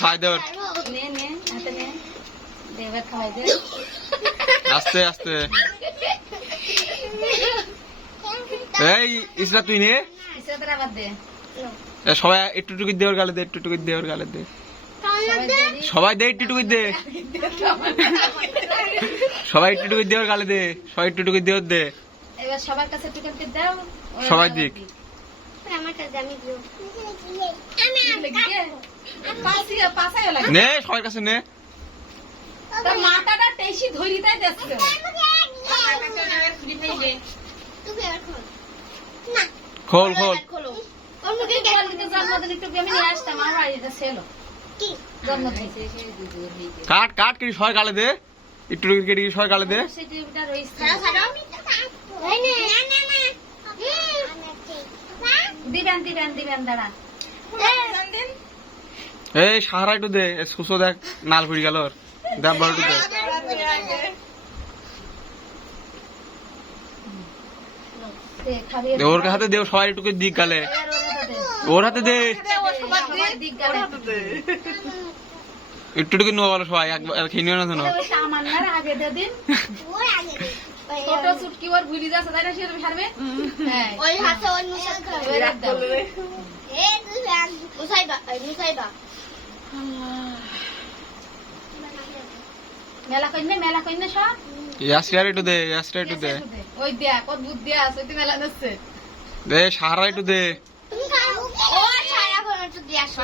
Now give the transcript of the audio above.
খাই দে আস্তে আস্তে। এই ইসরা তুই নে সবাই একটু টুকু দে ওর গালে দে, একটু টুকু দে ওর গালে দে, সবাই দে একটু টুকু দে, সবাই একটু টুকু দে ওর গালে দে, সবাই একটু টুকু দে ওর দে। এবার সবার কাছে টিকিট দাও, সবাই দিক। আমার কাছে আমি দিও নে সবার কাছে নে। তোর মাথাটা টেসি ধরিতে যাচ্ছে। খোল খোল জন্মদিন একটু আমি নিয়ে আসতাম, আমার বাড়িতে ছিল জন্মদিন। কাট কাট কেটে সবাই গালে দে, একটু কেটে সবাই গালে দে। দিবেন দিবেন দিবেন দাঁড়া। এই সাহারা একটু দে, সুসো দেখ নাল পড়ে গেল ওর, দেখ বড় একটু দে। ওর হাতে দে, সবাই একটু দিক গালে, ওর হাতে দে একটু টুকু নেওয়া বলো সবাই, একবার খেয়ে নিও না শোনো। ছোট চুটকি ওর ভুলি যাচ্ছে তাই না, সে ছাড়বে। মেলা কইনে মেলা কইনে সব ইয়াসিয়ার একটু দে, ইয়াসিয়ার একটু দে, ওই দেয়া কত বুদ্ধি আছে, ওই মেলা নাচছে দে সাহারা একটু দে। ও ছায়া একটু দিয়ে আসো।